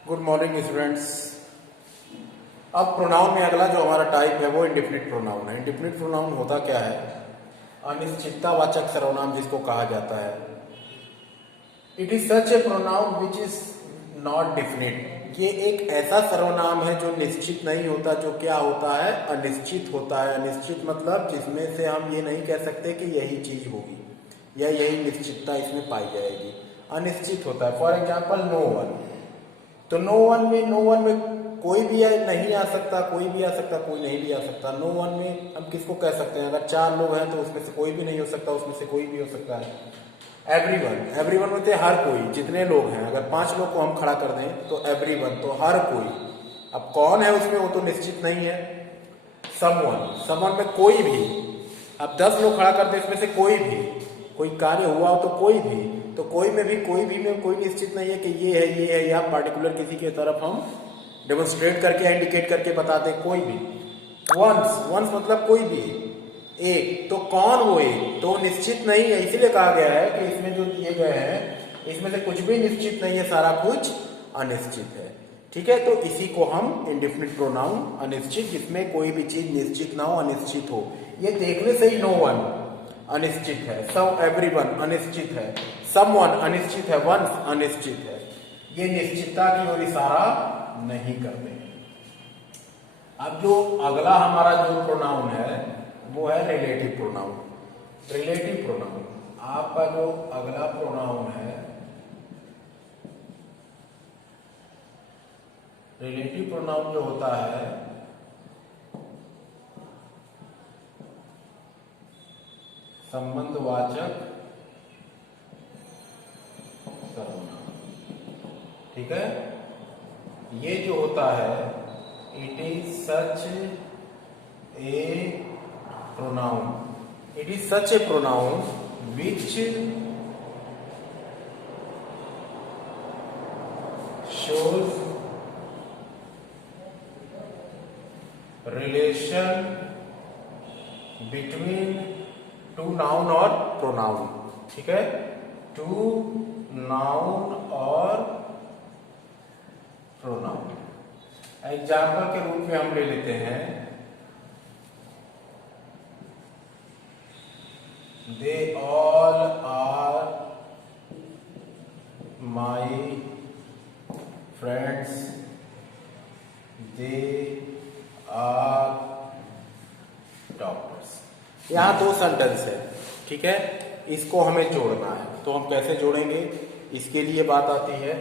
Good morning students. अब pronoun में अगला जो हमारा टाइप है वो इंडेफिनिट प्रोनाउन है। इंडेफिनिट प्रोनाउन होता क्या है? अनिश्चिततावाचक सर्वनाम जिसको कहा जाता है। It is such a pronoun which is not definite. ये एक ऐसा सर्वनाम है जो निश्चित नहीं होता, जो क्या होता है? अनिश्चित होता है। अनिश्चित मतलब जिसमें से हम ये नहीं कह सकते कि यही चीज होगी या यही निश्चितता इसमें पाई जाएगी। अनिश्चित होता है। For example no one. तो नो वन में कोई भी नहीं आ सकता, कोई भी आ सकता, कोई नहीं भी आ सकता। नो वन में हम किसको कह सकते हैं? अगर 4 लोग हैं तो उसमें से कोई भी नहीं हो सकता, उसमें से कोई भी हो सकता है। एवरीवन मतलब हर कोई, जितने लोग हैं। अगर 5 लोग को हम खड़ा कर दें तो एवरीवन, तो हर कोई। अब कौन है उसमें, वो तो निश्चित नहीं है। समवन में कोई भी। अब 10 लोग खड़ा कर दें, इसमें से कोई भी, कोई कार्य हुआ हो तो कोई भी। तो कोई में भी कोई निश्चित नहीं है कि ये है या पार्टिकुलर किसी की तरफ हम डेमोन्स्ट्रेट करके इंडिकेट करके बताते। कोई भी। वंस मतलब कोई भी एक। तो कौन वो एक? तो निश्चित नहीं है। इसीलिए कहा गया है कि इसमें जो दिए गए हैं इसमें से कुछ भी निश्चित नहीं है, सारा कुछ अनिश्चित है। ठीक है, तो इसी को हम इंडेफिनिट प्रोनाउन, अनिश्चित, जिसमें कोई भी चीज निश्चित ना हो, अनिश्चित हो। ये देखने से ही नो वन अनिश्चित है, एवरीवन अनिश्चित है, समवन अनिश्चित है, वंस अनिश्चित है। ये निश्चितता की ओर इशारा नहीं करते हैं। अब जो अगला हमारा जो प्रोनाउन है वो है रिलेटिव प्रोनाउन। रिलेटिव प्रोनाउन आपका जो अगला प्रोनाउन है, रिलेटिव प्रोनाउन जो होता है संबंधवाचक सर्वनाम। ठीक है, ये जो होता है it is such a pronoun, it is such a pronoun which shows relation between two noun और प्रोनाउन। ठीक है, टू नाउन और प्रोनाउन। एग्जाम्पल के रूप में हम ले लेते हैं, they all are my friends, they are doctors. यहां 2 सेंटेंस है। ठीक है, इसको हमें जोड़ना है। तो हम कैसे जोड़ेंगे, इसके लिए बात आती है।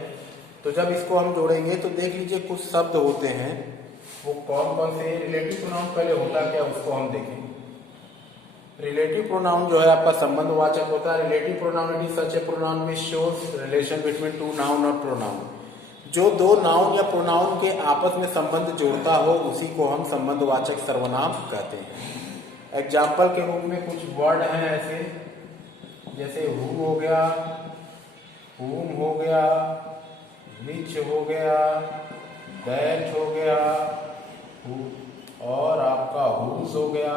तो जब इसको हम जोड़ेंगे तो देख लीजिए कुछ शब्द होते हैं, वो कौन कौन से। रिलेटिव प्रोनाउन पहले होता क्या उसको हम देखेंगे। रिलेटिव प्रोनाउन जो है आपका संबंधवाचक होता है। Relative pronoun it is such a pronoun which shows relation between two noun और प्रोनाउन। जो 2 नाउन या प्रोनाउन के आपस में संबंध जोड़ता हो उसी को हम संबंधवाचक सर्वनाम कहते हैं। एग्जाम्पल के रूप में कुछ वर्ड हैं ऐसे, जैसे हु हो गया, हुम हो गया, विच हो गया, दैट हो गया, और आपका हुज हो गया,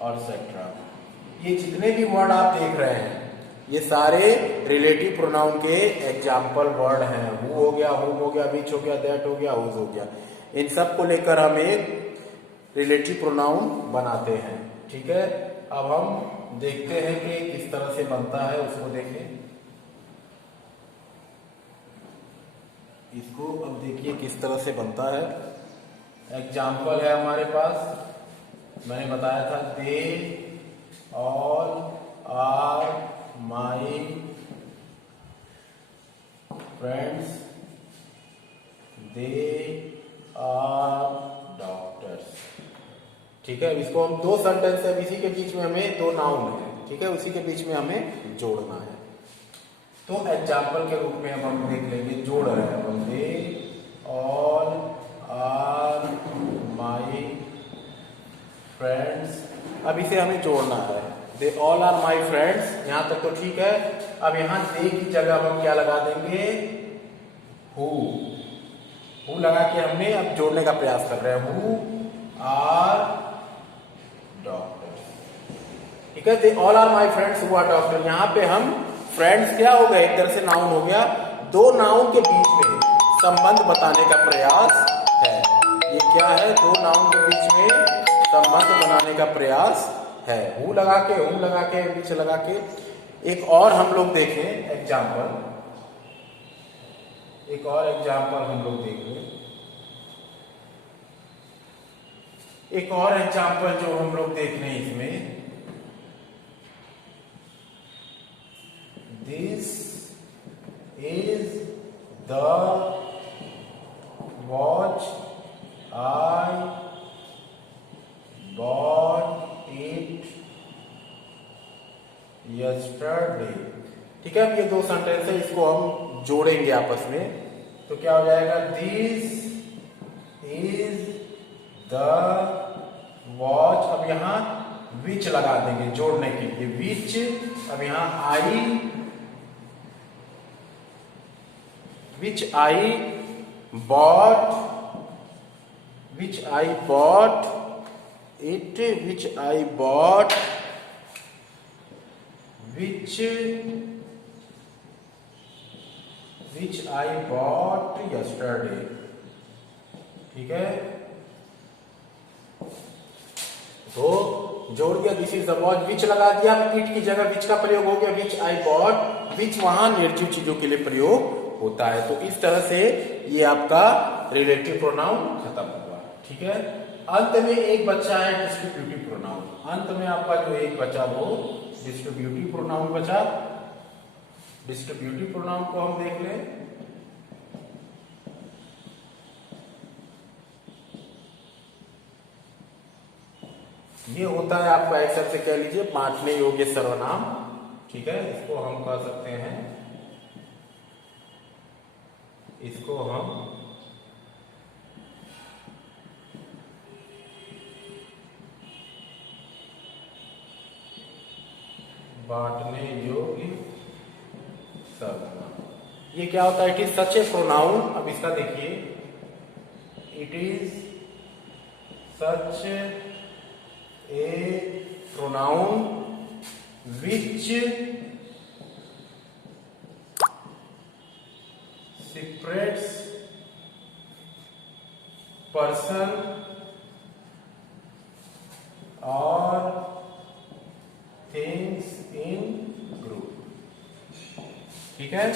और सेट्रा। ये जितने भी वर्ड आप देख रहे हैं ये सारे रिलेटिव प्रोनाउन के एग्जाम्पल वर्ड हैं। हु हो गया, हुम हो गया, विच हो गया, दैट हो गया, हुज हो गया। इन सब को लेकर हम एक रिलेटिव प्रोनाउन बनाते हैं। ठीक है, अब हम देखते हैं कि किस तरह से बनता है, उसको देखें। इसको अब देखिए किस तरह से बनता है। एग्जाम्पल है हमारे पास, मैंने बताया था, they all are my friends, they are doctors. ठीक है, इसको हम 2 सेंटेंस है, इसी के बीच में हमें 2 नाउन है। ठीक है, उसी के बीच में हमें जोड़ना है। तो एग्जाम्पल के रूप में हम देख लेंगे, जोड़ रहे हैं हम, they all are my friends. अब इसे हमें जोड़ना है, they all are my friends. यहां तक तो ठीक है। अब यहां दे की जगह हम क्या लगा देंगे? हु लगा के हमने अब जोड़ने का प्रयास कर रहे हैं, हु आर डॉक्टर्स। ठीक है, they all are my friends who are doctor. यहां पे हम फ्रेंड्स क्या हो गए, एक तरह से नाउन हो गया। 2 नाउन के बीच में संबंध बताने का प्रयास है। ये क्या है? दो नाउन के बीच में संबंध बनाने का प्रयास है। हु लगा के, हुम लगा के, बीच लगा के। एक और हम लोग देखें एग्जाम्पल, एक और एग्जाम्पल हम लोग देख लें। एक और एग्जाम्पल जो हम लोग देख रहे हैं इसमें, this is the watch I bought it yesterday. ठीक है, अब ये दो सेंटेंस है, इसको हम जोड़ेंगे आपस में, तो क्या हो जाएगा? This is the watch. अब यहां विच लगा देंगे जोड़ने के लिए, विच। अब यहां I, which I bought, which I bought it, which I bought, which I bought yesterday। ठीक है, तो जोड़ दिया, this is the watch, which लगा दिया, इट की जगह विच का प्रयोग हो गया, विच आई बॉट। विच वहां निर्जीव चीजों के लिए प्रयोग होता है। तो इस तरह से ये आपका रिलेटिव प्रोनाउन खत्म हुआ। ठीक है, अंत में एक बच्चा है डिस्ट्रीब्यूटिव प्रोनाउन। अंत में आपका जो एक बचा वो डिस्ट्रीब्यूटिव प्रोनाउन बचा। डिस्ट्रीब्यूटिव प्रोनाउन को हम देख लें। ये होता है आपका एक शब्द से कह लीजिए बांटने योग्य सर्वनाम। ठीक है, इसको हम कह सकते हैं, इसको हम बांटने योग्य सर्वनाम। ये क्या होता है? It is such a pronoun. अब इसका देखिए, it is such a pronoun which separates person और थिंग्स इन ग्रुप। ठीक है,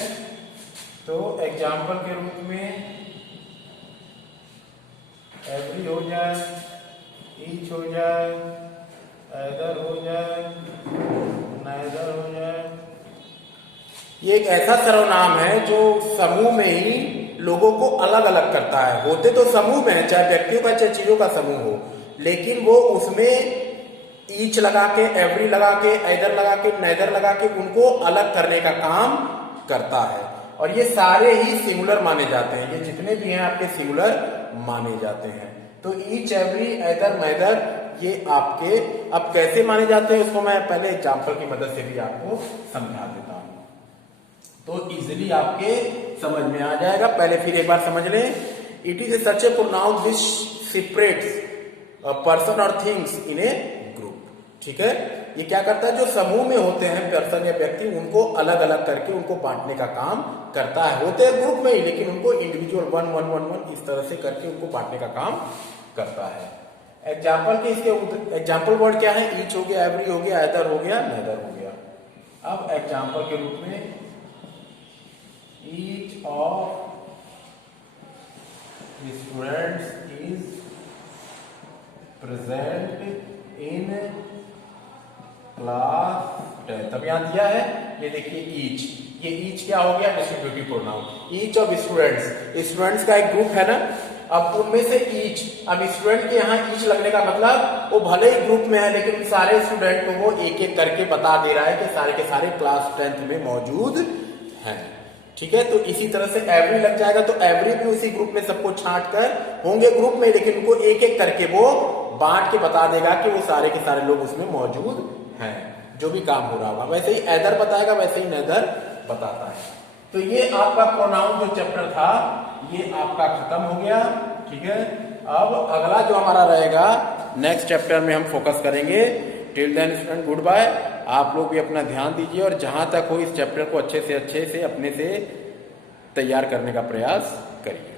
तो एग्जाम्पल के रूप में एवरी हो जाए, ईच हो जाए, ऐदर हो जाए, नाइदर हो जाए। ये एक ऐसा सर्वनाम है जो समूह में ही लोगों को अलग अलग करता है। होते तो समूह में है, चाहे व्यक्तियों का चाहे चीजों का समूह हो, लेकिन वो उसमें ईच लगा के, एवरी लगा के, ऐदर लगा के, नाइदर लगा के उनको अलग करने का काम करता है। और ये सारे ही सिंगुलर माने जाते हैं। ये जितने भी हैं आपके सिंगुलर माने जाते हैं। तो ईच, एवरी, ऐदर, नाइदर ये आपके अब कैसे माने जाते हैं उसको मैं पहले एग्जाम्पल की मदद से भी आपको समझा देता हूं, तो इजिली आपके समझ में आ जाएगा। पहले फिर एक बार समझ लें। It is such a pronoun which separates person और थिंग्स इन ए ग्रुप। ठीक है, ये क्या करता है? जो समूह में होते हैं पर्सन या व्यक्ति, उनको अलग अलग करके उनको बांटने का काम करता है। होते हैं ग्रुप में ही, लेकिन उनको individual one one one one इस तरह से करके उनको बांटने का काम करता है। एग्जाम्पल के इसके एग्जाम्पल वर्ड क्या है? ईच हो गया, एवरी हो गया, ऐदर हो गया, नाइदर हो गया। अब एग्जाम्पल के रूप में each of students is present in class 10। तब यहां दिया है, ये देखिए ईच, ये ईच क्या हो गया? Distributive pronoun. Each of students, students का एक ग्रुप है ना, अब उनमें से ईच, अब स्टूडेंट के यहाँ ईच लगने का मतलब वो भले ही ग्रुप में है, लेकिन सारे स्टूडेंट को वो एक एक करके बता दे रहा है कि सारे के सारे क्लास 10 में मौजूद हैं। ठीक है, तो इसी तरह से एवरी लग जाएगा, तो एवरी भी उसी ग्रुप में सबको छांट कर होंगे ग्रुप में, लेकिन उनको एक एक करके वो बांट के बता देगा कि वो सारे के सारे लोग उसमें मौजूद हैं, जो भी काम हो रहा होगा। वैसे ही ऐदर बताएगा, वैसे ही नैदर बताता है। तो ये आपका प्रोनाउन जो चैप्टर था ये आपका खत्म हो गया। ठीक है, अब अगला जो हमारा रहेगा नेक्स्ट चैप्टर में हम फोकस करेंगे। Till then student, good bye. आप लोग भी अपना ध्यान दीजिए और जहां तक हो इस चैप्टर को अच्छे से अपने से तैयार करने का प्रयास करिए।